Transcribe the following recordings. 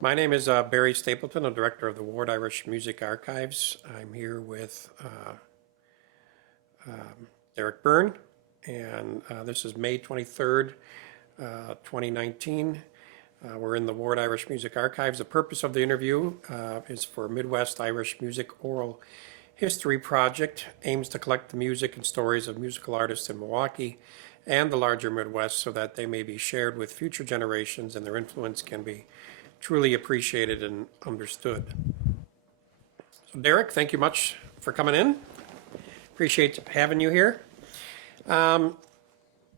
My name is Barry Stapleton. I'm director of the Ward Irish Music Archives. I'm here with Derek Byrne, and this is May 23rd, 2019. We're in the Ward Irish Music Archives. The purpose of the interview is for Midwest Irish Music Oral History Project, aims to collect the music and stories of musical artists in Milwaukee and the larger Midwest so that they may be shared with future generations and their influence can be truly appreciated and understood. So Derek, thank you much for coming in. Appreciate having you here.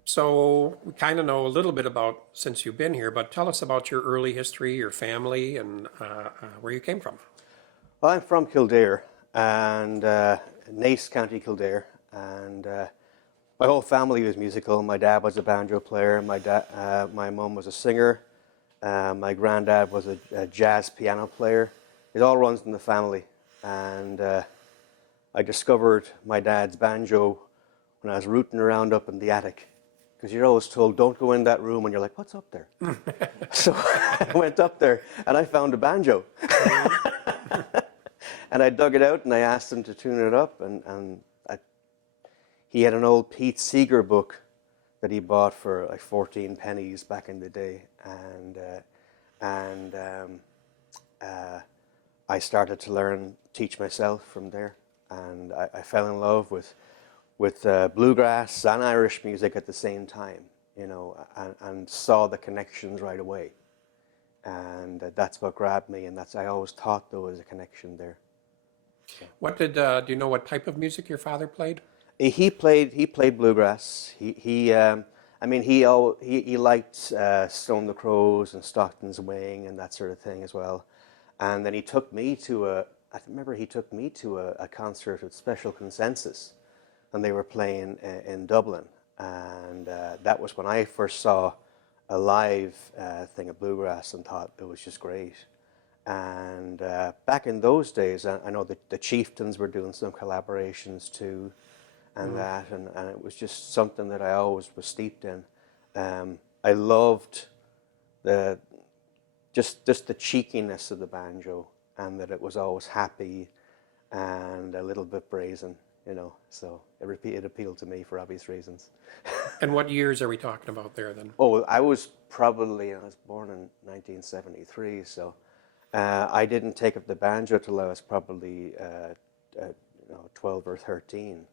So we kind of know a little bit about since you've been here, but tell us about your early history, your family, and where you came from. Well, I'm from Kildare, and Naas, County Kildare, and my whole family was musical. My dad was a banjo player. My mum was a singer. My granddad was a jazz piano player. It all runs in the family, and I discovered my dad's banjo when I was rooting around up in the attic. Because you're always told, don't go in that room, and you're like, what's up there? So I went up there, and I found a banjo. And I dug it out, and I asked him to tune it up, and he had an old Pete Seeger book that he bought for like 14 pennies back in the day, and I started to teach myself from there, and I fell in love with bluegrass and Irish music at the same time, you know, and saw the connections right away. And that's what grabbed me, and I always thought there was a connection there. What do you know what type of music your father played? He played bluegrass. He liked Stone the Crows and Stockton's Wing and that sort of thing as well. And then he took me to a concert with Special Consensus, and they were playing in Dublin, and that was when I first saw a live thing of bluegrass and thought it was just great. And back in those days, I know that the Chieftains were doing some collaborations too, and and it was just something that I always was steeped in. I loved just the cheekiness of the banjo, and that it was always happy and a little bit brazen, you know. So it appealed to me for obvious reasons. And what years are we talking about there then? Oh, I was born in 1973, so I didn't take up the banjo till I was probably 12 or 13.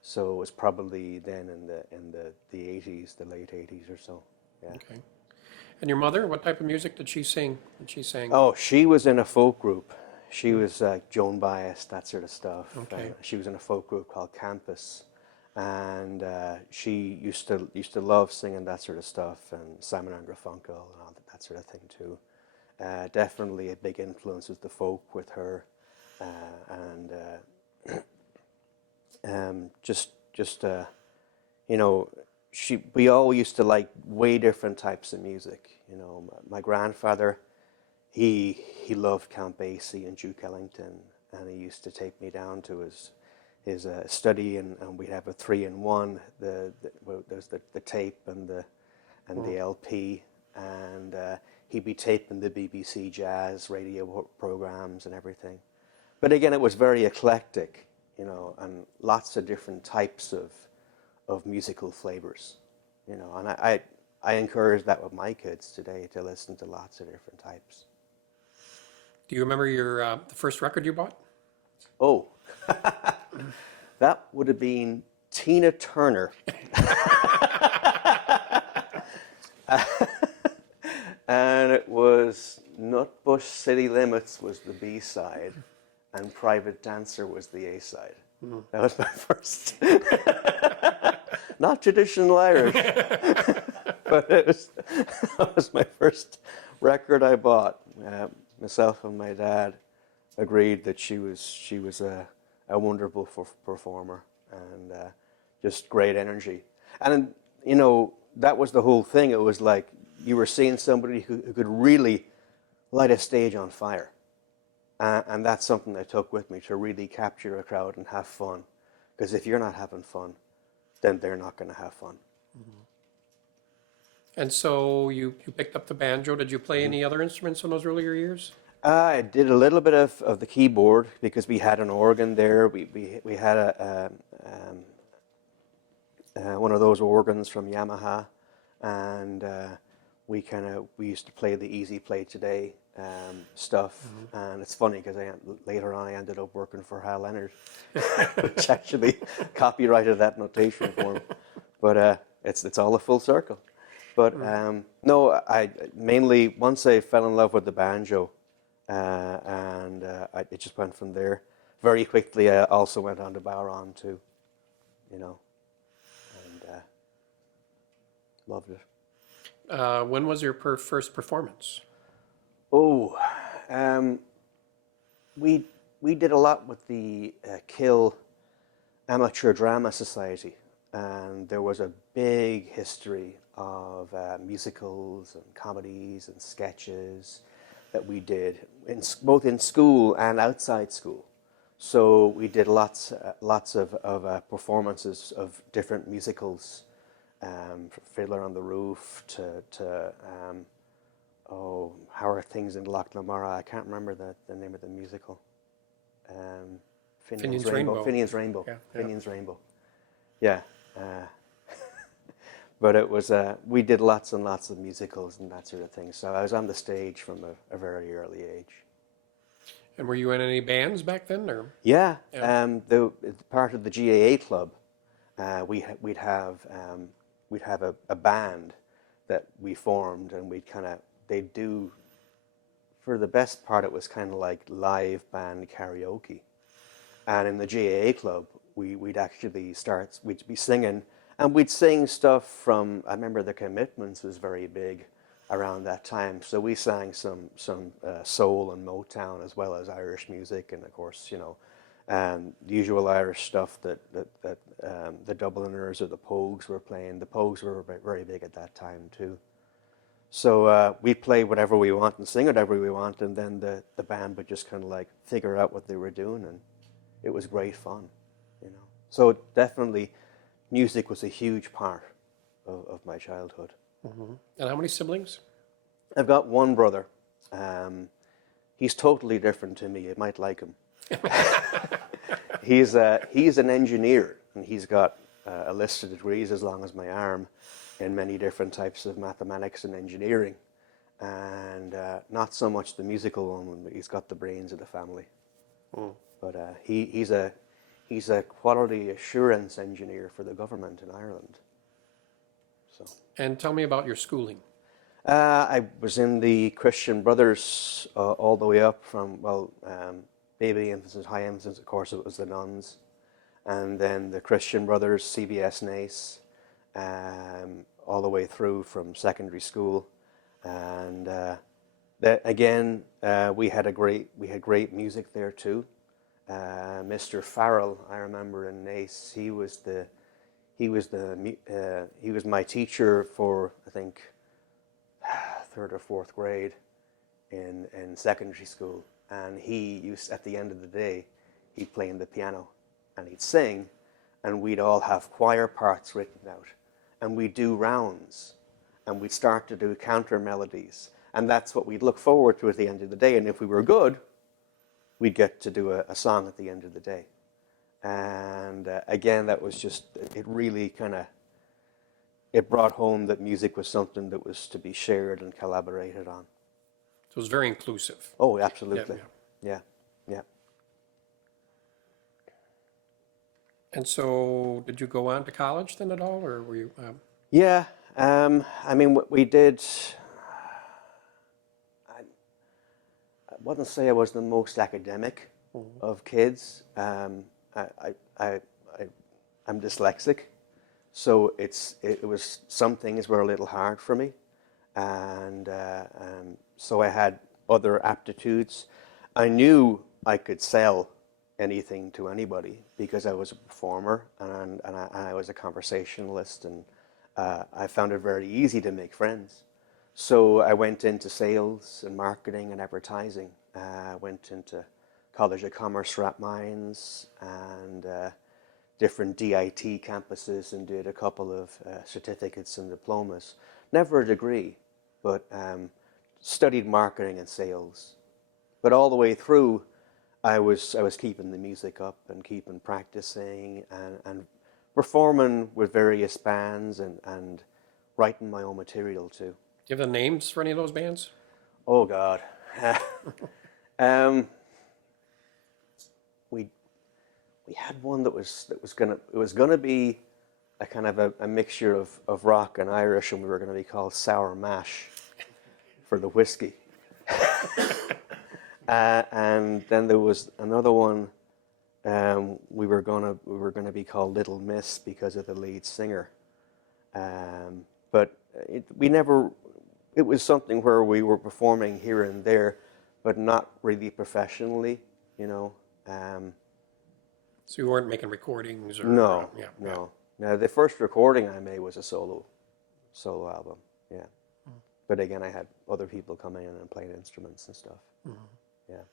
So it was probably then in the 80s, the late 80s or so. Yeah. Okay. And your mother, what type of music did she sing? Did she sing? Oh, she was in a folk group. She was Joan Baez, that sort of stuff. Okay. She was in a folk group called Campus, and she used to love singing that sort of stuff, and Simon and Garfunkel and all that sort of thing too. Definitely a big influence was the folk with her, you know, we all used to like way different types of music. You know, my grandfather, he loved Count Basie and Duke Ellington, and he used to take me down to his study, and we'd have a 3-in-1. There's the tape and the LP, and he'd be taping the BBC jazz radio programs and everything. But again, it was very eclectic, you know, and lots of different types of musical flavors, you know. And I encourage that with my kids today, to listen to lots of different types. Do you remember the first record you bought? Oh, that would have been Tina Turner. And it was Nutbush City Limits was the B-side, and Private Dancer was the A-side. That was my first. Not traditional Irish, but that was my first record I bought. Myself and my dad agreed that she was a wonderful performer, and just great energy. And you know, that was the whole thing. It was like you were seeing somebody who could really light a stage on fire. And that's something I took with me, to really capture a crowd and have fun. Because if you're not having fun, then they're not going to have fun. And so you picked up the banjo. Did you play any other instruments in those earlier years? I did a little bit of the keyboard because we had an organ there. We had one of those organs from Yamaha, and we used to play the Easy Play Today stuff. And it's funny because later on I ended up working for Hal Leonard, which actually copyrighted that notation for him. But it's all a full circle. But no, I mainly once I fell in love with the banjo, it just went from there. Very quickly, I also went on to Byrne too, you know, and loved it. When was your first performance? Oh, we did a lot with the Kill Amateur Drama Society, and there was a big history of musicals and comedies and sketches that we did both in school and outside school. So we did lots of performances of different musicals, from Fiddler on the Roof to How Are Things in Loch Namara? I can't remember the name of the musical. Finian's Rainbow. Finian's Rainbow. Yeah, Finian's Rainbow. Yeah. But it was we did lots and lots of musicals and that sort of thing. So I was on the stage from a very early age. And were you in any bands back then, or? Yeah. Yeah. The part of the GAA club, we'd have a band that we formed, and they'd do, for the best part, it was kind of like live band karaoke. And in the GAA club, we'd be singing, and we'd sing stuff from, I remember The Commitments was very big around that time. So we sang some soul and Motown, as well as Irish music, and of course, the usual Irish stuff that the Dubliners or the Pogues were playing. The Pogues were very big at that time too. So we'd play whatever we want and sing whatever we want, and then the band would just kind of like figure out what they were doing, and it was great fun, So definitely, music was a huge part of my childhood. Mm-hmm. And how many siblings? I've got one brother. He's totally different to me. You might like him. He's an engineer, and he's got a list of degrees as long as my arm in many different types of mathematics and engineering, and not so much the musical one, but he's got the brains of the family. Mm. But he's a quality assurance engineer for the government in Ireland. So. And tell me about your schooling. I was in the Christian Brothers all the way up from, baby infants, high infants, of course it was the nuns, and then the Christian Brothers, CBS Nace, all the way through from secondary school, and we had great music there too. Mr. Farrell, I remember in Nace, he was my teacher for, I think, third or fourth grade in secondary school, and he used, at the end of the day, he'd play the piano and he'd sing, and we'd all have choir parts written out, and we'd do rounds, and we'd start to do counter melodies, and that's what we'd look forward to at the end of the day. And if we were good, we'd get to do a song at the end of the day. And again, that was just, it really it brought home that music was something that was to be shared and collaborated on. So it was very inclusive. Oh, absolutely. Yeah. And so, did you go on to college then at all, or were you? Yeah, we did. I wouldn't say I was the most academic of kids. I'm dyslexic, so it was, some things were a little hard for me, and so I had other aptitudes. I knew I could sell anything to anybody because I was a performer and I was a conversationalist, and I found it very easy to make friends. So I went into sales and marketing and advertising. I went into College of Commerce, Rathmines, and different DIT campuses, and did a couple of certificates and diplomas. never a degree, but studied marketing and sales. But all the way through, I was keeping the music up and keeping practicing and performing with various bands and writing my own material too. Do you have the names for any of those bands? Oh God. we had one that was gonna be a kind of a mixture of rock and Irish, and we were gonna be called Sour Mash for the whiskey. And then there was another one. We were gonna be called Little Miss because of the lead singer. But it was something where we were performing here and there, but not really professionally, you know. So you weren't making recordings or No, yeah. no. Now the first recording I made was a solo album, yeah. But again, I had other people coming in and playing instruments and stuff. Yeah.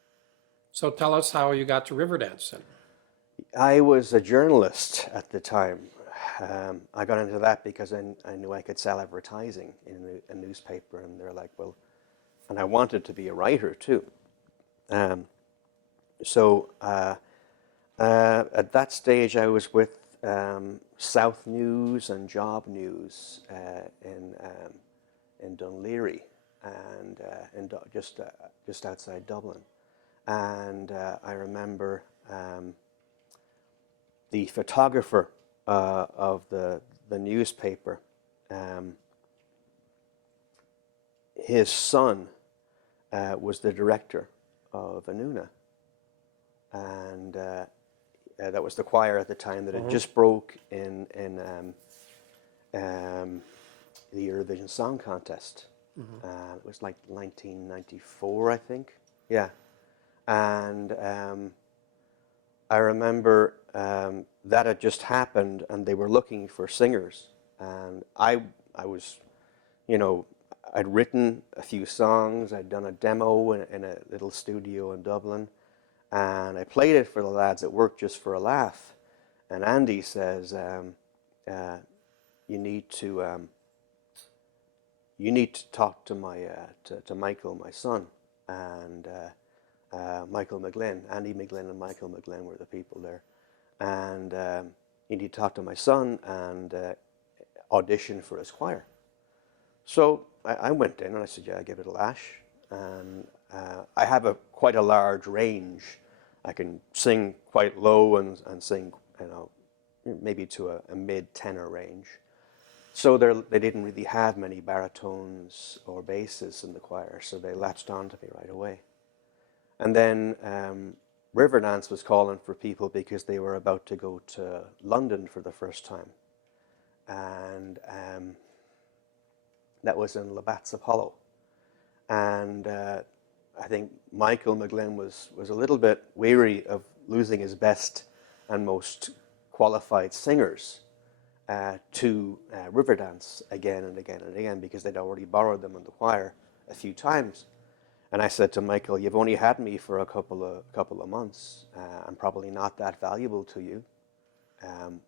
So tell us how you got to Riverdance then. I was a journalist at the time. I got into that because I knew I could sell advertising in a newspaper, and they're like, well, and I wanted to be a writer too. So at that stage, I was with South News and Job News in Dunleary, and just outside Dublin. And I remember the photographer of the newspaper, his son was the director of Anuna, and that was the choir at the time that had just broke in the Eurovision Song Contest. It was like 1994, I think. Yeah, and I remember that had just happened, and they were looking for singers, and I was, you know, I'd written a few songs. I'd done a demo in a little studio in Dublin, and I played it for the lads at work just for a laugh. And Andy says, "You need to talk to my to Michael, my son." And Michael McGlynn, Andy McGlynn and Michael McGlynn were the people there. And you need to talk to my son and audition for his choir. So I went in and I said, yeah, I'll give it a lash. And I have quite a large range. I can sing quite low and sing, you know, maybe to a mid-tenor range. So they didn't really have many baritones or basses in the choir, so they latched on to me right away. And then Riverdance was calling for people because they were about to go to London for the first time. And that was in Labatt's Apollo. And I think Michael McGlynn was a little bit weary of losing his best and most qualified singers to Riverdance again and again and again, because they'd already borrowed them in the choir a few times. And I said to Michael, you've only had me for a couple of months. I'm probably not that valuable to you.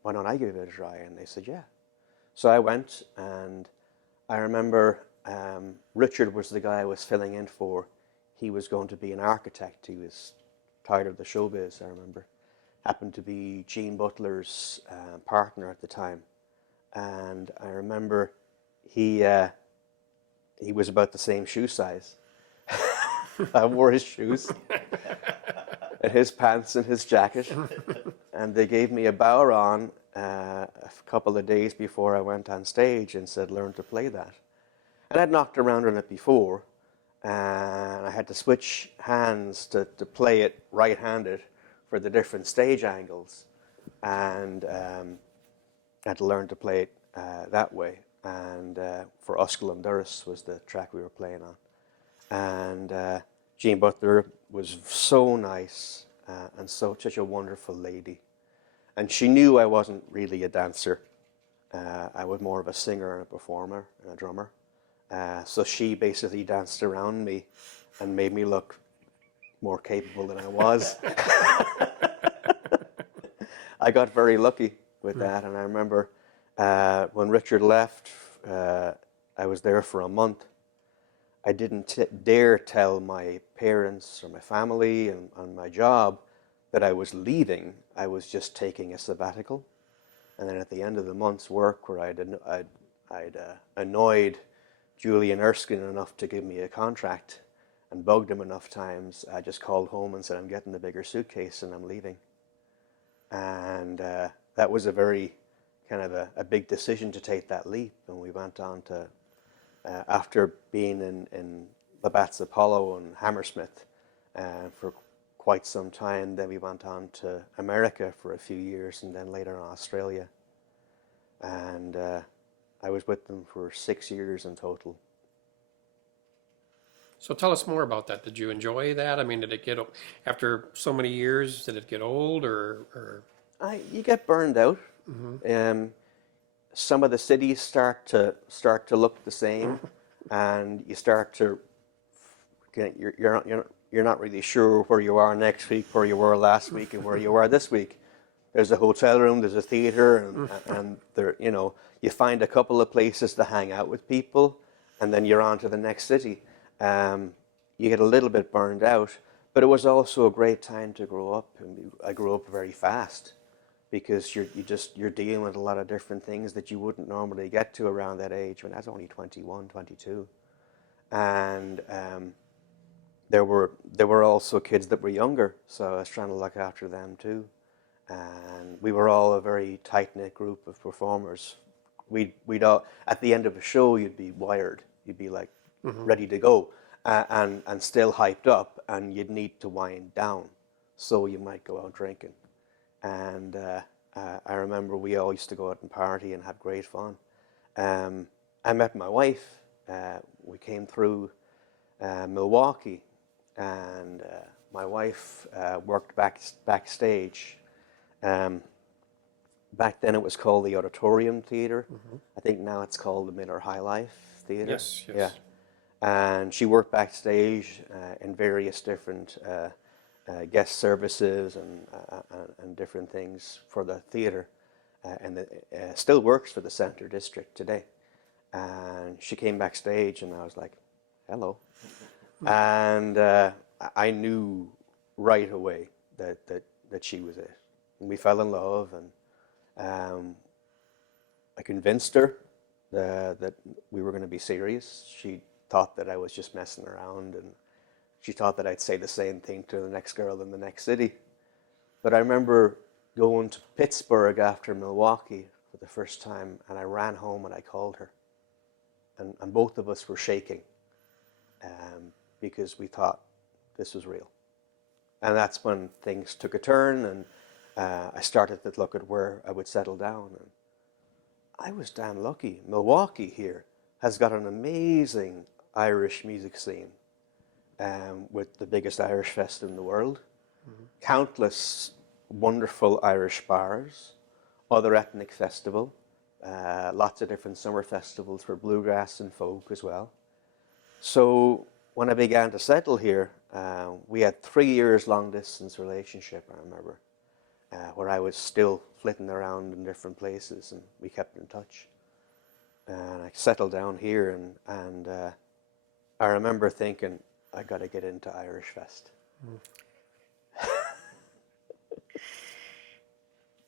Why don't I give it a try? And they said, yeah. So I went, and I remember Richard was the guy I was filling in for. He was going to be an architect. He was tired of the showbiz, I remember. Happened to be Gene Butler's partner at the time. And I remember he was about the same shoe size. I wore his shoes and his pants and his jacket, and they gave me a bowron a couple of days before I went on stage and said, learn to play that. And I'd knocked around on it before, and I had to switch hands to play it right-handed for the different stage angles, and I had to learn to play it that way. And for Uskal and Durris was the track we were playing on. And Jean Butler was so nice and such a wonderful lady. And she knew I wasn't really a dancer. I was more of a singer and a performer and a drummer. So she basically danced around me and made me look more capable than I was. I got very lucky with that. And I remember when Richard left, I was there for a month. I didn't dare tell my parents or my family and on my job that I was leaving. I was just taking a sabbatical. And then at the end of the month's work, where I'd annoyed Julian Erskine enough to give me a contract and bugged him enough times, I just called home and said, I'm getting the bigger suitcase and I'm leaving. And that was a very kind of a big decision to take that leap. And we went on to, after being in Labatt's Apollo and Hammersmith for quite some time, then we went on to America for a few years and then later on Australia. And I was with them for 6 years in total. So tell us more about that. Did you enjoy that? I mean, did it get, after so many years, did it get old or? You get burned out. Some of the cities start to look the same, and you start to you're not really sure where you are next week, where you were last week, and where you are this week. There's a hotel room, there's a theater, and there, you find a couple of places to hang out with people, and then you're on to the next city. You get a little bit burned out, but it was also a great time to grow up. And I grew up very fast because you're dealing with a lot of different things that you wouldn't normally get to around that age. When I was only 21, 22, and there were also kids that were younger, so I was trying to look after them too. And we were all a very tight-knit group of performers. We'd all, at the end of a show, you'd be wired. You'd be like ready to go, and still hyped up, and you'd need to wind down. So you might go out drinking. And I remember we all used to go out and party and have great fun. I met my wife. We came through Milwaukee, and my wife worked backstage. Back then it was called the Auditorium Theatre. I think now it's called the Miller High Life Theatre. Yes. Yeah. And she worked backstage in various different guest services and different things for the theatre, and still works for the Centre District today. And she came backstage, and I was like, "Hello," and I knew right away that she was it. And we fell in love, and I convinced her that we were going to be serious. She thought that I was just messing around, and she thought that I'd say the same thing to the next girl in the next city. But I remember going to Pittsburgh after Milwaukee for the first time, and I ran home and I called her. And both of us were shaking because we thought this was real. And that's when things took a turn, and I started to look at where I would settle down. And I was damn lucky. Milwaukee here has got an amazing Irish music scene, with the biggest Irish fest in the world, countless wonderful Irish bars, other ethnic festival, lots of different summer festivals for bluegrass and folk as well. So when I began to settle here, we had 3 years long distance relationship, I remember, where I was still flitting around in different places, and we kept in touch. And I settled down here, and I remember thinking, I got to get into Irish Fest.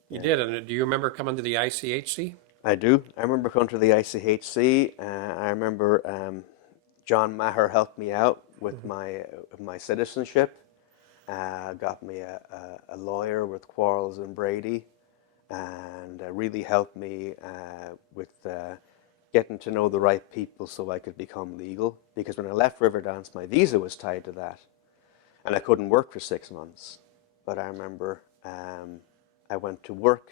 You did, and do you remember coming to the ICHC? I do. I remember coming to the ICHC. I remember John Maher helped me out with my citizenship. Got me a lawyer with Quarles and Brady, and really helped me with getting to know the right people so I could become legal. Because when I left Riverdance, my visa was tied to that, and I couldn't work for 6 months. But I remember I went to work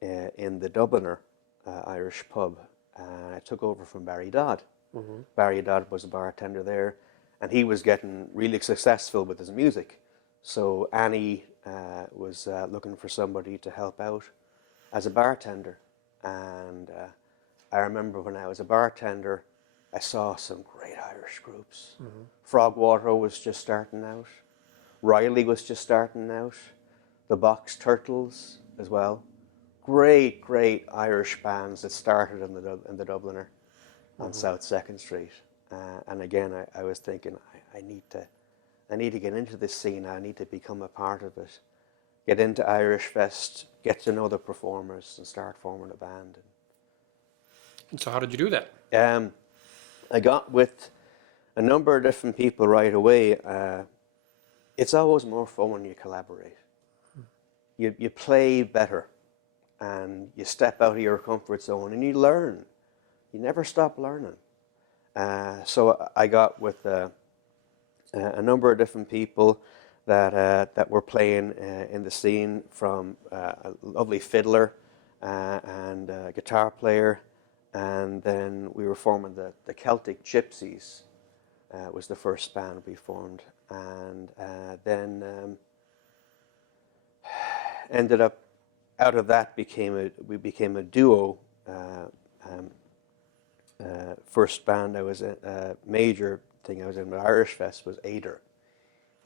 in the Dubliner Irish pub, and I took over from Barry Dodd. Barry Dodd was a bartender there, and he was getting really successful with his music. So Annie was looking for somebody to help out as a bartender. And I remember when I was a bartender, I saw some great Irish groups. Frogwater was just starting out. Riley was just starting out. The Box Turtles as well. Great Irish bands that started in the Dubliner. on South Second Street. And again, I was thinking, I need to get into this scene. I need to become a part of it. Get into Irish Fest, get to know the performers, and start forming a band. And so how did you do that? I got with a number of different people right away. It's always more fun when you collaborate. You play better, and you step out of your comfort zone, and you learn. You never stop learning. So I got with a number of different people that were playing in the scene, from a lovely fiddler and a guitar player, and then we were forming the Celtic Gypsies. Was the first band we formed, and then ended up out of that we became a duo. First band I was in, major thing I was in with Irish Fest was Eidir,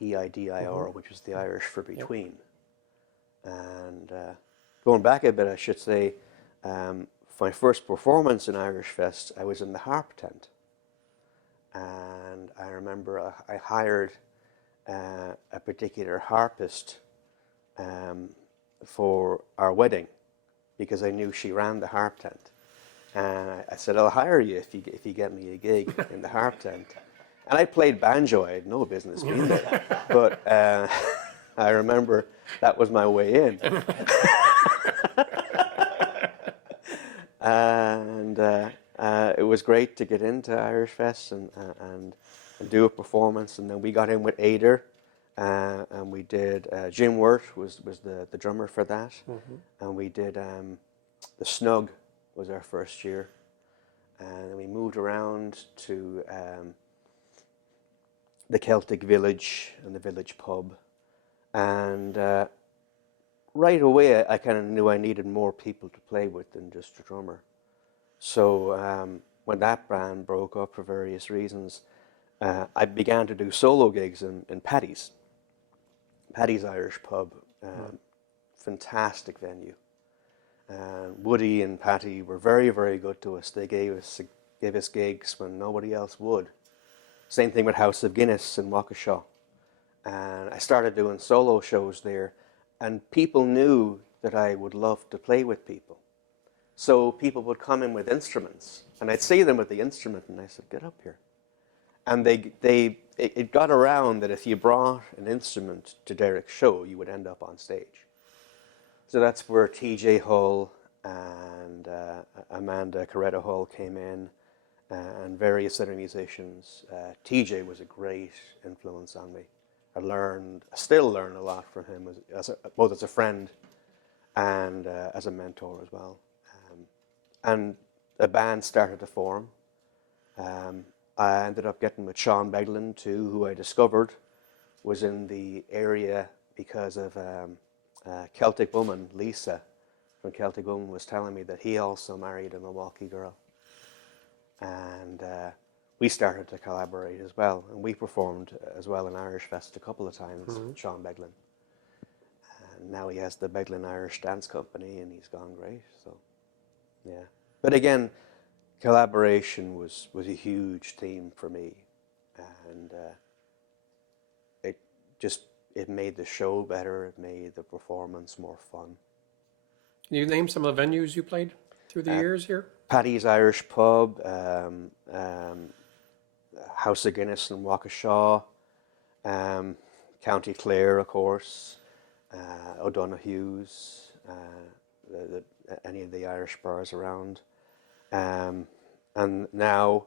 EIDIR, which was the Irish for between. And going back a bit, I should say, my first performance in Irish Fest, I was in the harp tent. And I remember I hired a particular harpist for our wedding, because I knew she ran the harp tent. And I said, I'll hire you if you get me a gig in the harp tent. And I played banjo. I had no business being there. But I remember that was my way in. And it was great to get into Irish Fest and do a performance. And then we got in with Eidir, and we did, Jim Wirt was the drummer for that. And we did the Snug was our first year. And we moved around to the Celtic Village and the village pub. And right away, I kind of knew I needed more people to play with than just a drummer. So when that band broke up for various reasons, I began to do solo gigs in Paddy's Irish pub. Fantastic venue. Woody and Patty were very, very good to us. They gave us gigs when nobody else would. Same thing with House of Guinness in Waukesha. And I started doing solo shows there, and people knew that I would love to play with people. So people would come in with instruments, and I'd see them with the instrument, and I said, get up here. And it got around that if you brought an instrument to Derek's show, you would end up on stage. So that's where TJ Hull and Amanda Coretta Hull came in, and various other musicians. TJ was a great influence on me. I still learn a lot from him, both as a friend and as a mentor as well. And a band started to form. I ended up getting with Sean Beglin too, who I discovered was in the area because of Celtic Woman, Lisa from Celtic Woman, was telling me that he also married a Milwaukee girl. And we started to collaborate as well. And we performed as well in Irish Fest a couple of times with Sean Beglin. And now he has the Beglin Irish Dance Company, and he's gone great. So, yeah. But again, collaboration was a huge theme for me. And it made the show better. It made the performance more fun. Can you name some of the venues you played through the years here? Paddy's Irish Pub, House of Guinness in Waukesha, County Kildare, of course, O'Donoghue's, any of the Irish bars around. And now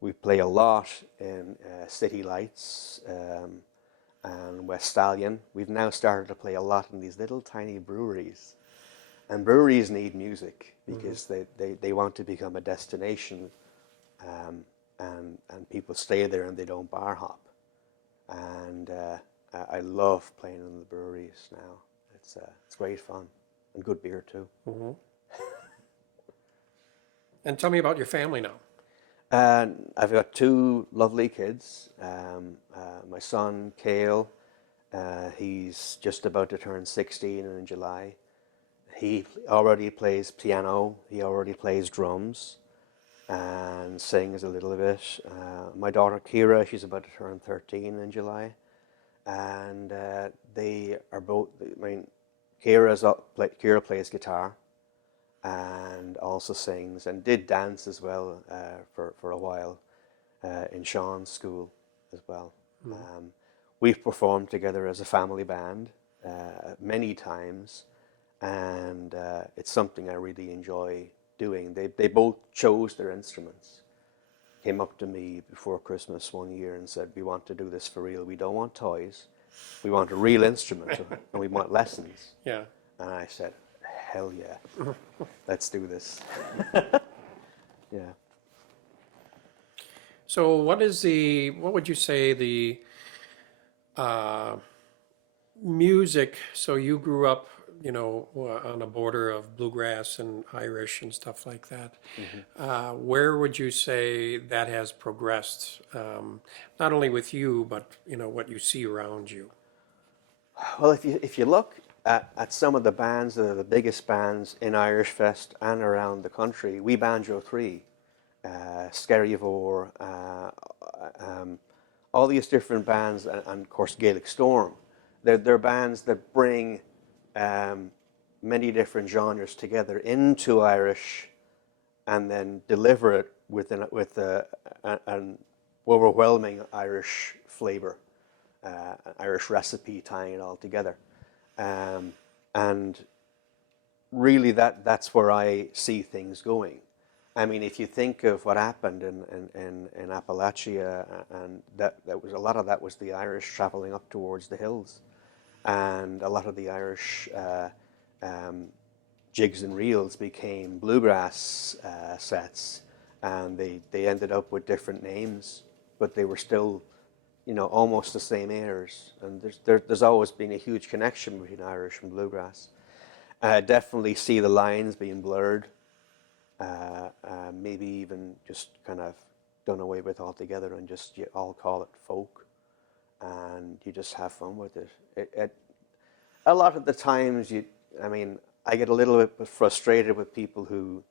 we play a lot in City Lights and West Stallion. We've now started to play a lot in these little tiny breweries. And breweries need music because they want to become a destination, and people stay there and they don't bar hop. And I love playing in the breweries now. It's great fun and good beer too. And tell me about your family now. I've got two lovely kids. My son, Cale, he's just about to turn 16 in July. He already plays piano. He already plays drums. and sings a little bit. My daughter Kira, she's about to turn 13 in July, and they are both. I mean, Kira plays guitar, and also sings, and did dance as well for a while in Sean's school as well. We've performed together as a family band many times, and it's something I really enjoy doing. They both chose their instruments. Came up to me before Christmas one year and said, "We want to do this for real. We don't want toys. We want a real instrument, and we want lessons." Yeah. And I said, "Hell yeah, let's do this." Yeah. So what would you say the music, so you grew up, on a border of bluegrass and Irish and stuff like that. Where would you say that has progressed, not only with you, but, what you see around you? Well, if you look at some of the bands that are the biggest bands in Irish Fest and around the country, We Banjo 3, Skerryvore, all these different bands, and of course Gaelic Storm, they're bands that bring many different genres together into Irish, and then deliver it with an overwhelming Irish flavor, an Irish recipe tying it all together. And really that's where I see things going. I mean, if you think of what happened in Appalachia, and that was a lot of that was the Irish traveling up towards the hills, and a lot of the Irish jigs and reels became bluegrass sets, and they ended up with different names, but they were still, almost the same airs. And there's always been a huge connection between Irish and bluegrass. I definitely see the lines being blurred, maybe even just kind of done away with altogether, and just you all call it folk, and you just have fun with it. A lot of the times, I get a little bit frustrated with people who,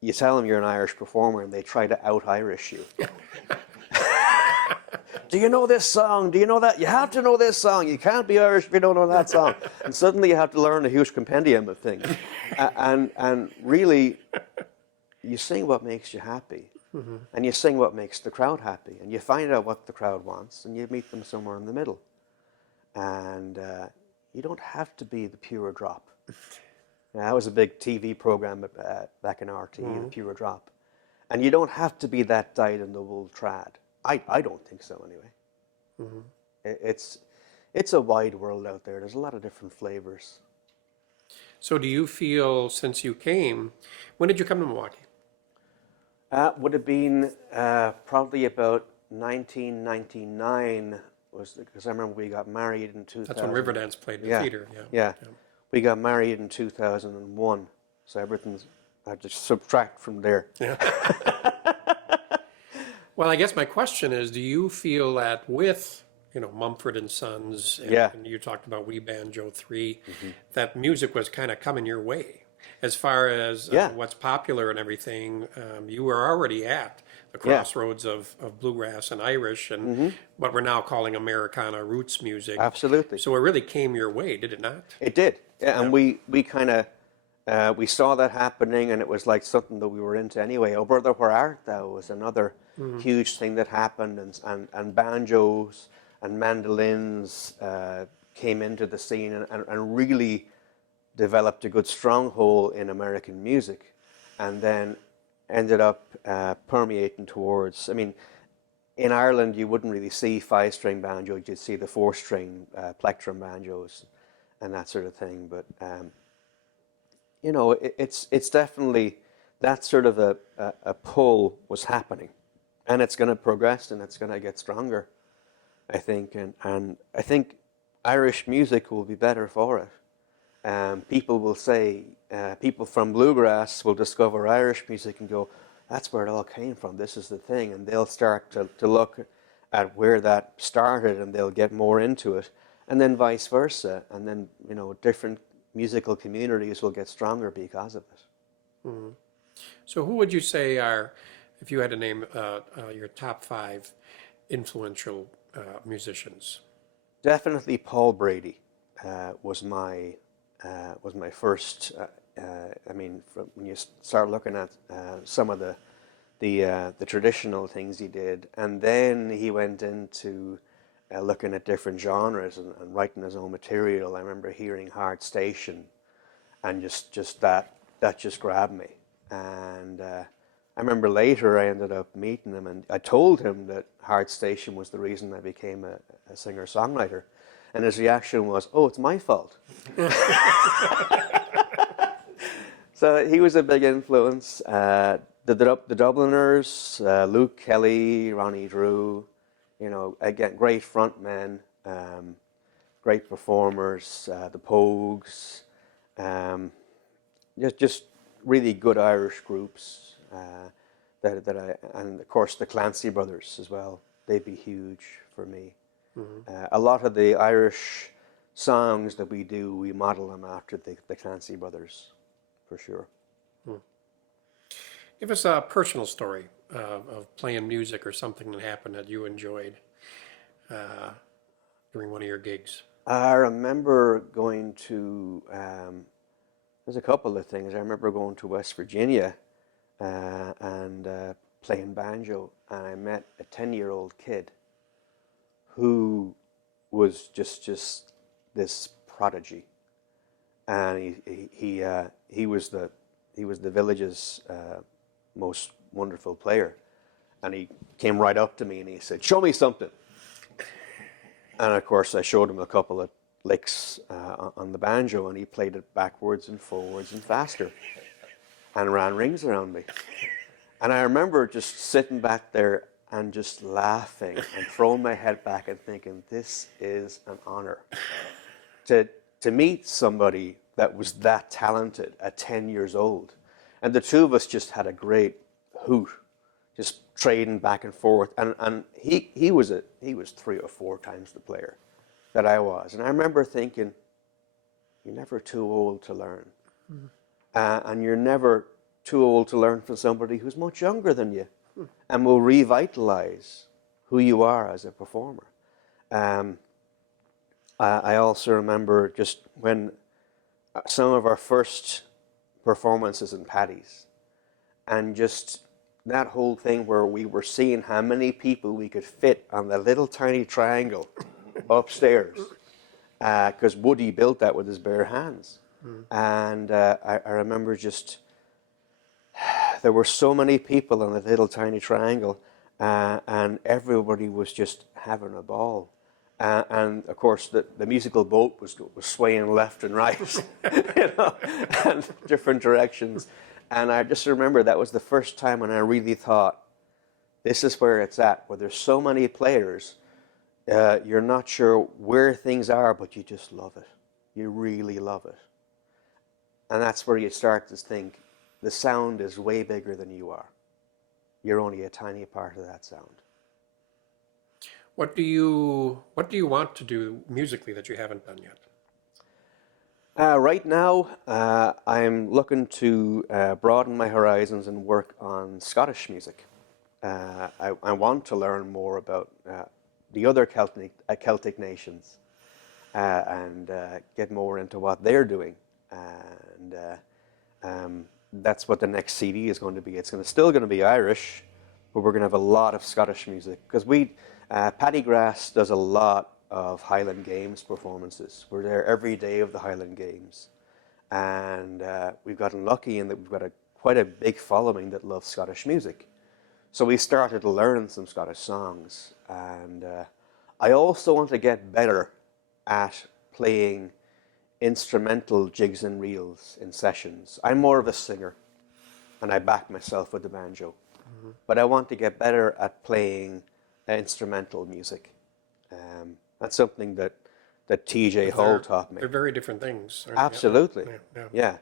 you tell them you're an Irish performer and they try to out-Irish you. Do you know this song? Do you know that? You have to know this song. You can't be Irish if you don't know that song. And suddenly you have to learn a huge compendium of things. And really, you sing what makes you happy. Mm-hmm. And you sing what makes the crowd happy. And you find out what the crowd wants, and you meet them somewhere in the middle. And you don't have to be the pure drop. That was a big TV program back in RTE, mm-hmm. The Pure Drop. And you don't have to be that dyed-in-the-wool trad. I don't think so, anyway. Mm-hmm. It's a wide world out there. There's a lot of different flavors. So do you feel, since you came, when did you come to Milwaukee? Would have been probably about 1999, because I remember we got married in 2000. That's when Riverdance played in the theater. Yeah. We got married in 2001, so everything's, I just subtract from there. Yeah. Well, I guess my question is, do you feel that with, Mumford & Sons, and you talked about We Banjo 3, mm-hmm. that music was kind of coming your way? As far as what's popular and everything, you were already at the crossroads of bluegrass and Irish, and mm-hmm. what we're now calling Americana roots music. Absolutely. So it really came your way, did it not? It did. Yeah, and we kind of, we saw that happening, and it was like something that we were into anyway. Oh, Brother, Where Art Thou was another mm-hmm. huge thing that happened, and banjos and mandolins came into the scene and really developed a good stronghold in American music, and then ended up permeating towards, in Ireland you wouldn't really see 5-string banjos, you'd see the 4-string plectrum banjos and that sort of thing, but it's definitely that sort of a pull was happening, and it's going to progress, and it's going to get stronger, I think, and I think Irish music will be better for it. People will say, people from bluegrass will discover Irish music and go, that's where it all came from, this is the thing, and they'll start to look at where that started, and they'll get more into it, and then vice versa, and then different musical communities will get stronger because of it. Mm-hmm. So who would you say are, if you had to name your top five influential musicians? Definitely Paul Brady was my first. I mean, when you start looking at some of the traditional things he did, and then he went into looking at different genres and writing his own material. I remember hearing Hard Station, and just that just grabbed me. And I remember later I ended up meeting him, and I told him that Hard Station was the reason I became a singer-songwriter. And his reaction was, "Oh, it's my fault." So he was a big influence. The Dubliners, Luke Kelly, Ronnie Drew, again, great frontmen, great performers, the Pogues, just really good Irish groups. And of course the Clancy brothers as well. They'd be huge for me. A lot of the Irish songs that we do, we model them after the Clancy brothers, for sure. Give us a personal story of playing music or something that happened that you enjoyed during one of your gigs. I remember going to, there's a couple of things. I remember going to West Virginia and playing banjo, and I met a 10-year-old kid who was just this prodigy, and he was the village's most wonderful player, and he came right up to me and he said, "Show me something." And of course I showed him a couple of licks on the banjo, and he played it backwards and forwards and faster and ran rings around me. And I remember just sitting back there and just laughing and throwing my head back and thinking, this is an honor to meet somebody that was that talented at 10 years old. And the two of us just had a great hoot, just trading back and forth. And he was 3 or 4 times the player that I was. And I remember thinking, you're never too old to learn. And you're never too old to learn from somebody who's much younger than you and will revitalize who you are as a performer. I also remember just when some of our first performances in Paddy's, and just that whole thing where we were seeing how many people we could fit on the little tiny triangle upstairs, because Woody built that with his bare hands. And I remember just, there were so many people on the little tiny triangle, and everybody was just having a ball. And of course, the musical boat was swaying left and right, and different directions. And I just remember that was the first time when I really thought, this is where it's at, where there's so many players, you're not sure where things are, but you just love it. You really love it. And that's where you start to think, the sound is way bigger than you are. You're only a tiny part of that sound. What do you want to do musically that you haven't done yet? Right now, I'm looking to broaden my horizons and work on Scottish music. I want to learn more about the other Celtic nations and get more into what they're doing. And that's what the next CD is going to be. It's still going to be Irish, but we're going to have a lot of Scottish music, because Paddy Grass does a lot of Highland Games performances. We're there every day of the Highland Games, and we've gotten lucky in that we've got quite a big following that loves Scottish music. So we started to learn some Scottish songs, and I also want to get better at playing instrumental jigs and reels in sessions. I'm more of a singer, and I back myself with the banjo, but I want to get better at playing instrumental music. That's something that TJ Hull taught me. They're very different things. Absolutely. Yeah.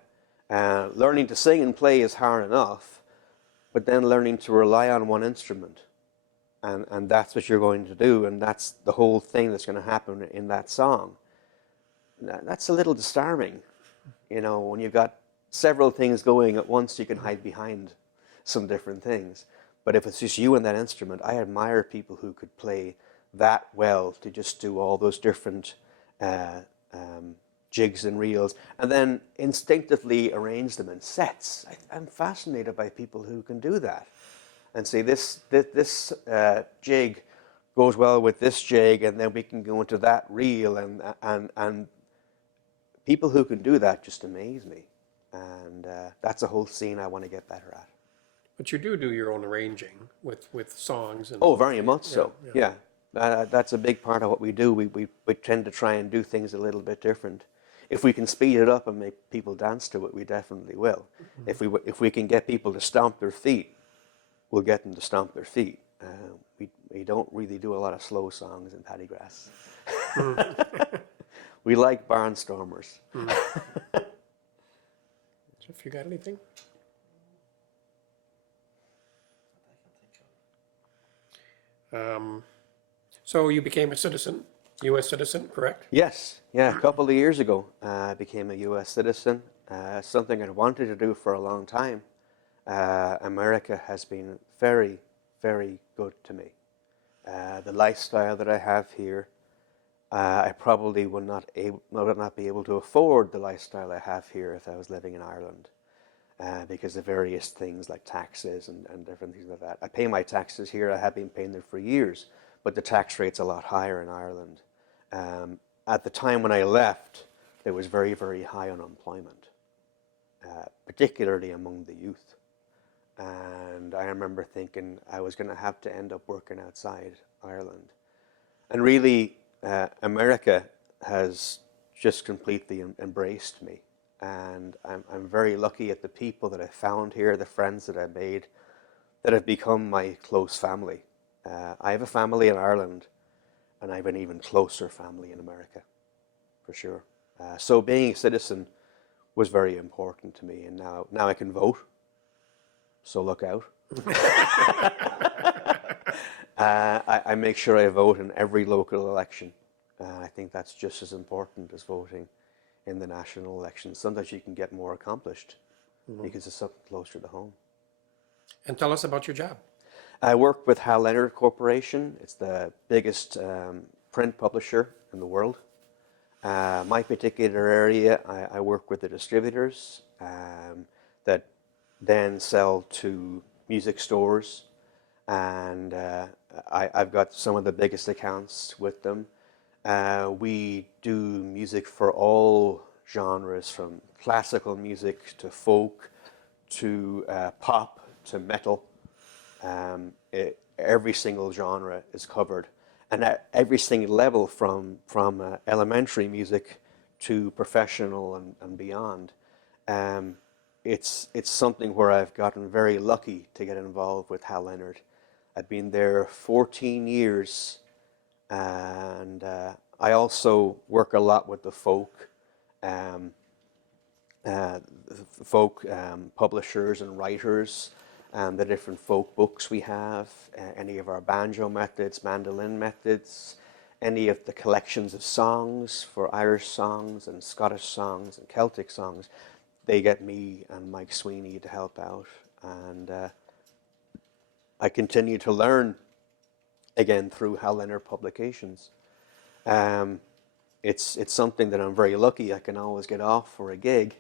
Learning to sing and play is hard enough, but then learning to rely on one instrument, and that's what you're going to do, and that's the whole thing that's going to happen in that song. That's a little disturbing, when you've got several things going at once, you can hide behind some different things. But if it's just you and that instrument, I admire people who could play that well to just do all those different jigs and reels and then instinctively arrange them in sets. I'm fascinated by people who can do that and say this jig goes well with this jig, and then we can go into that reel, and people who can do that just amaze me. And that's a whole scene I want to get better at. But you do your own arranging with songs. And Oh, very much so. Yeah. That's a big part of what we do. We tend to try and do things a little bit different. If we can speed it up and make people dance to it, we definitely will. If we can get people to stomp their feet, we'll get them to stomp their feet. We don't really do a lot of slow songs in Paddygrass. We like barnstormers. If you got anything? So you became a citizen, U.S. citizen, correct? Yes, yeah. A couple of years ago, I became a U.S. citizen. Something I'd wanted to do for a long time. America has been very, very good to me. The lifestyle that I have here, I probably would not be able to afford the lifestyle I have here if I was living in Ireland, because of various things like taxes and different things like that. I pay my taxes here. I have been paying them for years, but the tax rate's a lot higher in Ireland. At the time when I left, there was very, very high unemployment, particularly among the youth. And I remember thinking I was going to have to end up working outside Ireland. And really, America has just completely embraced me. And I'm very lucky at the people that I found here, the friends that I made, that have become my close family. I have a family in Ireland, and I have an even closer family in America, for sure. So being a citizen was very important to me, and now I can vote. So look out. I make sure I vote in every local election. I think that's just as important as voting in the national elections. Sometimes you can get more accomplished because it's something closer to home. And tell us about your job. I work with Hal Leonard Corporation. It's the biggest print publisher in the world. My particular area, I work with the distributors that then sell to music stores, and I've got some of the biggest accounts with them. We do music for all genres, from classical music to folk to pop to metal. Every single genre is covered, and at every single level, from elementary music to professional and beyond. It's something where I've gotten very lucky to get involved with Hal Leonard. I've been there 14 years, and I also work a lot with the folk publishers and writers, the different folk books we have, any of our banjo methods, mandolin methods, any of the collections of songs for Irish songs and Scottish songs and Celtic songs. They get me and Mike Sweeney to help out, and I continue to learn again through Hal Leonard Publications. It's something that I'm very lucky. I can always get off for a gig,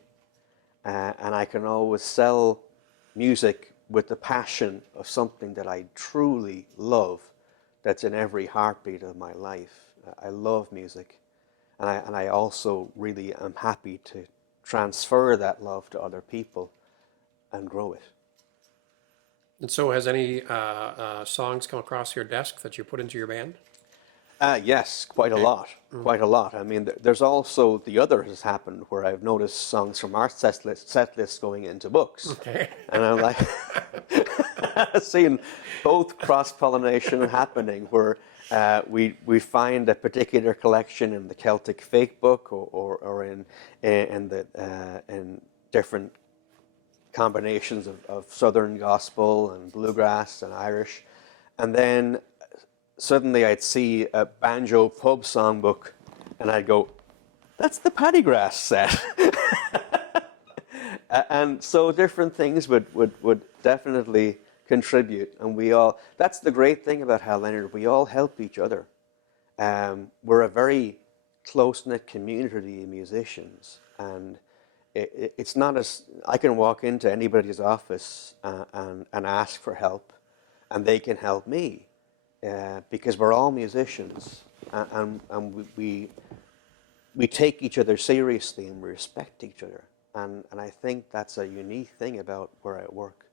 and I can always sell music with the passion of something that I truly love, that's in every heartbeat of my life. I love music, and I also really am happy to transfer that love to other people and grow it. And so has any songs come across your desk that you put into your band? Yes, quite a lot, quite a lot. I mean, there's also the other has happened where I've noticed songs from our set list going into books. Okay. And I'm like, seeing both cross-pollination happening, where we find a particular collection in the Celtic Fake Book or in different combinations of Southern Gospel and Bluegrass and Irish. And then suddenly I'd see a banjo pub songbook, and I'd go, that's the Paddygrass set. And so different things would definitely contribute, and that's the great thing about Hal Leonard, we all help each other. We're a very close-knit community of musicians, and it's not as, I can walk into anybody's office and ask for help, and they can help me, because we're all musicians, and we take each other seriously, and we respect each other. And I think that's a unique thing about where I work,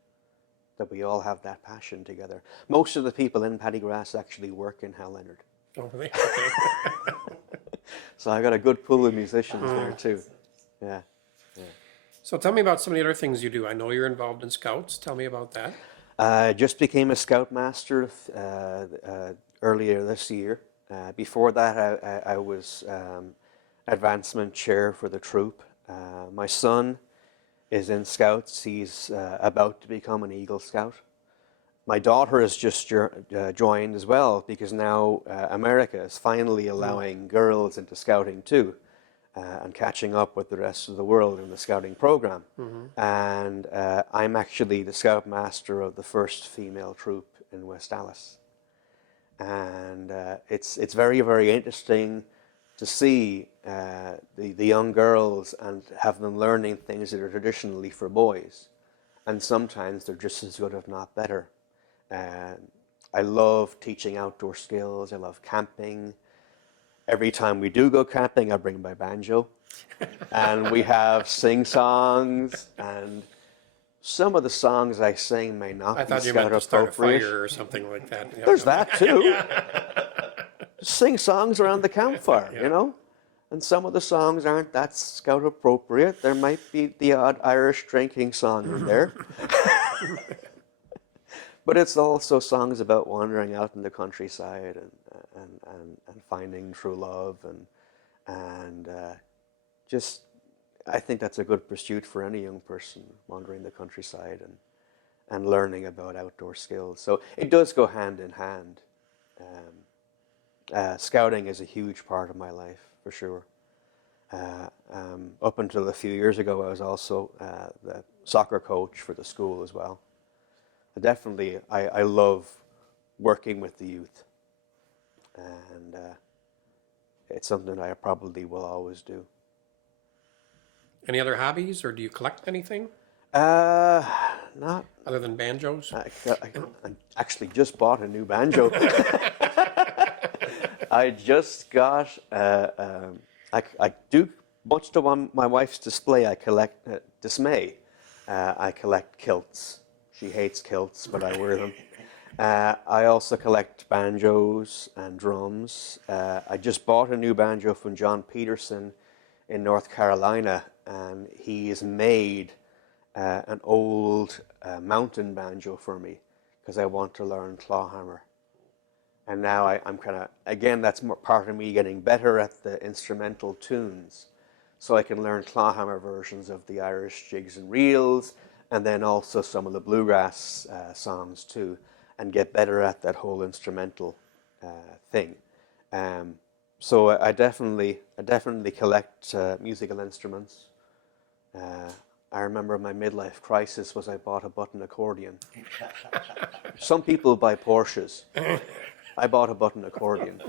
that we all have that passion together. Most of the people in Paddygrass actually work in Hal Leonard. Oh, really? Okay. So I got a good pool of musicians there too. Yeah. So tell me about some of the other things you do. I know you're involved in Scouts. Tell me about that. I just became a Scoutmaster earlier this year. Before that, I was advancement chair for the troop. My son is in Scouts. He's about to become an Eagle Scout. My daughter has just joined as well, because now America is finally allowing girls into Scouting too, and catching up with the rest of the world in the Scouting program. And I'm actually the Scoutmaster of the first female troop in West Allis. And it's very, very interesting to see the young girls and have them learning things that are traditionally for boys. And sometimes they're just as good, if not better. I love teaching outdoor skills. I love camping. Every time we do go camping, I bring my banjo. And we have sing-songs. And some of the songs I sing may not I be thought you meant Scout to start a appropriate. fire or something like that. Yeah. There's that too. Sing songs around the campfire, Yeah. you know? And some of the songs aren't that Scout appropriate. There might be the odd Irish drinking song in there. But it's also songs about wandering out in the countryside and finding true love and just, I think that's a good pursuit for any young person, wandering the countryside and learning about outdoor skills. So it does go hand in hand. Scouting is a huge part of my life, for sure. Up until a few years ago, I was also the soccer coach for the school as well. Definitely, I love working with the youth, and it's something I probably will always do. Any other hobbies, or do you collect anything Not. other than banjos? I actually just bought a new banjo. I just got. I do much to my wife's display. I collect dismay. I collect kilts. She hates kilts, but I wear them. I also collect banjos and drums. I just bought a new banjo from John Peterson in North Carolina, and he's made an old mountain banjo for me because I want to learn clawhammer. And now I'm kind of, again, that's part of me getting better at the instrumental tunes, so I can learn clawhammer versions of the Irish jigs and reels, and then also some of the bluegrass songs too, and get better at that whole instrumental thing. So I definitely collect musical instruments. I remember my midlife crisis was I bought a button accordion. Some people buy Porsches. I bought a button accordion.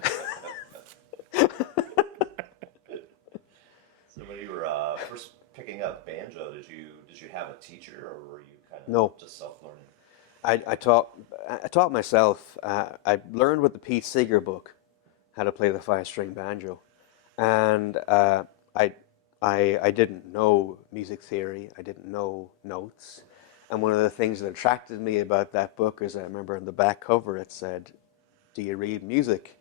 So when you were first picking up banjo, did you have a teacher, or were you kind of No. just self-learning? I taught myself. I learned with the Pete Seeger book how to play the 5-string banjo, and I didn't know music theory. I didn't know notes, and one of the things that attracted me about that book is I remember on the back cover it said, "Do you read music?"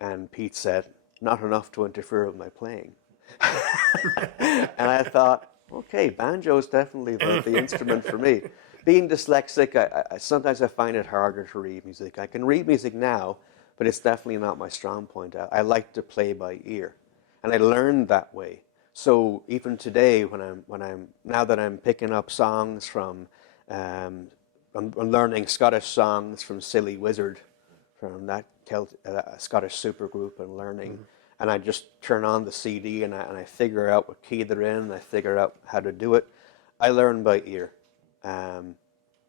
And Pete said, "Not enough to interfere with my playing." And I thought, okay, banjo is definitely the instrument for me. Being dyslexic, I sometimes I find it harder to read music. I can read music now, but it's definitely not my strong point. I like to play by ear, and I learned that way. So even today, now that I'm picking up songs from, I'm learning Scottish songs from Silly Wizard, from that Scottish supergroup, and learning. And I just turn on the CD and I figure out what key they're in, and I figure out how to do it. I learn by ear.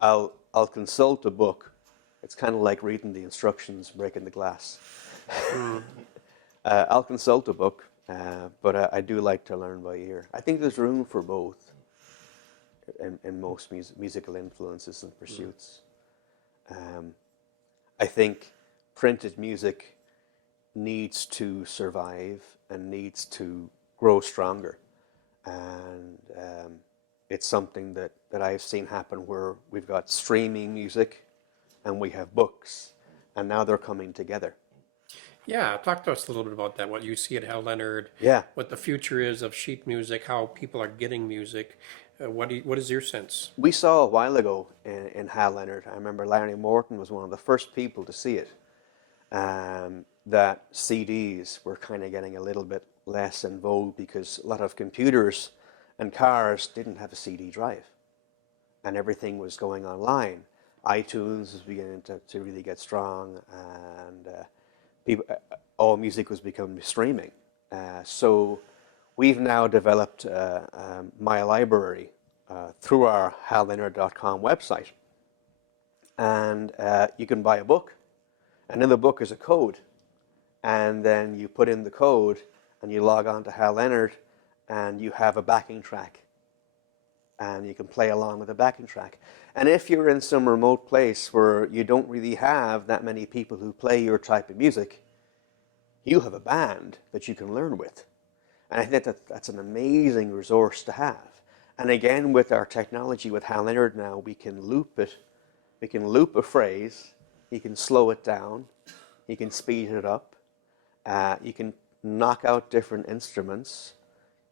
I'll consult a book. It's kind of like reading the instructions, breaking the glass. I'll consult a book, but I do like to learn by ear. I think there's room for both in most musical influences and pursuits. I think printed music needs to survive and needs to grow stronger. And it's something that I've seen happen where we've got streaming music and we have books, and now they're coming together. Yeah, talk to us a little bit about that, what you see at Hal Leonard, Yeah. what the future is of sheet music, how people are getting music. What is your sense? We saw a while ago in Hal Leonard, I remember Larry Morton was one of the first people to see it, that CDs were kind of getting a little bit less in vogue because a lot of computers and cars didn't have a CD drive, and everything was going online. iTunes was beginning to really get strong, and all music was becoming streaming. So we've now developed My Library through our halleonard.com website, and you can buy a book, and in the book is a code, and then you put in the code and you log on to Hal Leonard and you have a backing track, and you can play along with the backing track. And if you're in some remote place where you don't really have that many people who play your type of music, you have a band that you can learn with. And I think that's an amazing resource to have. And again, with our technology with Hal Leonard now, we can loop it. We can loop a phrase. You can slow it down. You can speed it up. You can knock out different instruments.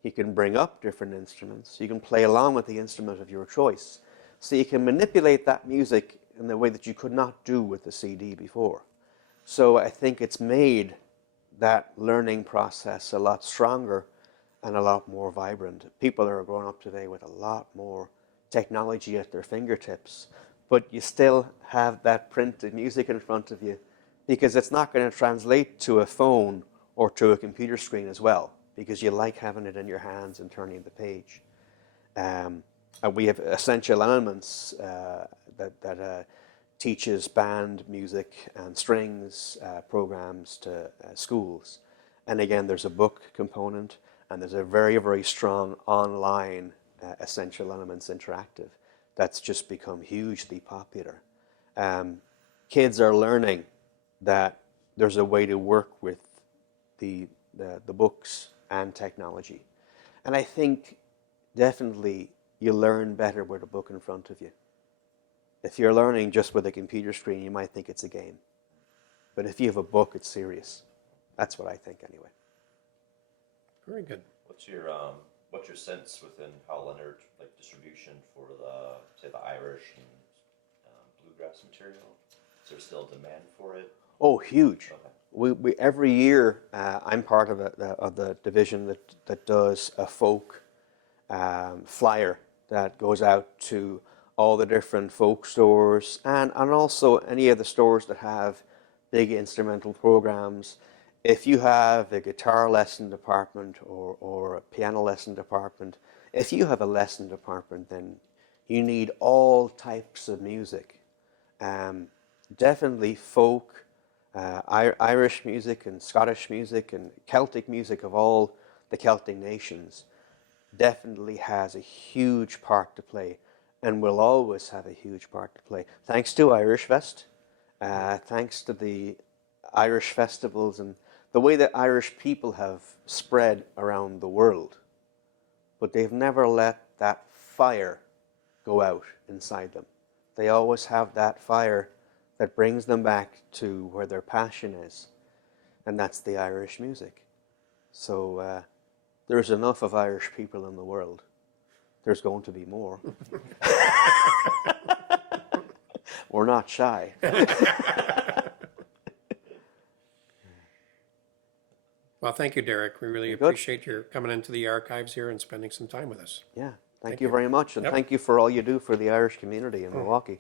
You can bring up different instruments. You can play along with the instrument of your choice. So you can manipulate that music in the way that you could not do with the CD before. So I think it's made that learning process a lot stronger and a lot more vibrant. People are growing up today with a lot more technology at their fingertips, but you still have that printed music in front of you because it's not going to translate to a phone or to a computer screen as well, because you like having it in your hands and turning the page. And we have Essential Elements that teaches band music and strings programs to schools. And again, there's a book component, and there's a very, very strong online Essential Elements interactive that's just become hugely popular. Kids are learning that there's a way to work with the books and technology. And I think definitely you learn better with a book in front of you. If you're learning just with a computer screen, you might think it's a game. But if you have a book, it's serious. That's what I think anyway. Very good. What's your sense within Hal Leonard, like distribution for the Irish and bluegrass material? Is there still demand for it? Oh, huge. Okay. We every year I'm part of the division that does a folk flyer that goes out to all the different folk stores and also any of the stores that have big instrumental programs. If you have a guitar lesson department or a piano lesson department, if you have a lesson department, then you need all types of music. Definitely folk, Irish music and Scottish music and Celtic music of all the Celtic nations definitely has a huge part to play and will always have a huge part to play. Thanks to Irish Fest, thanks to the Irish festivals and the way that Irish people have spread around the world. But they've never let that fire go out inside them. They always have that fire that brings them back to where their passion is, and that's the Irish music. So there's enough of Irish people in the world. There's going to be more. We're not shy. Well, thank you, Derek. We really Good. appreciate your coming into the archives here and spending some time with us. Yeah, thank you very much, and Yep. thank you for all you do for the Irish community in Milwaukee.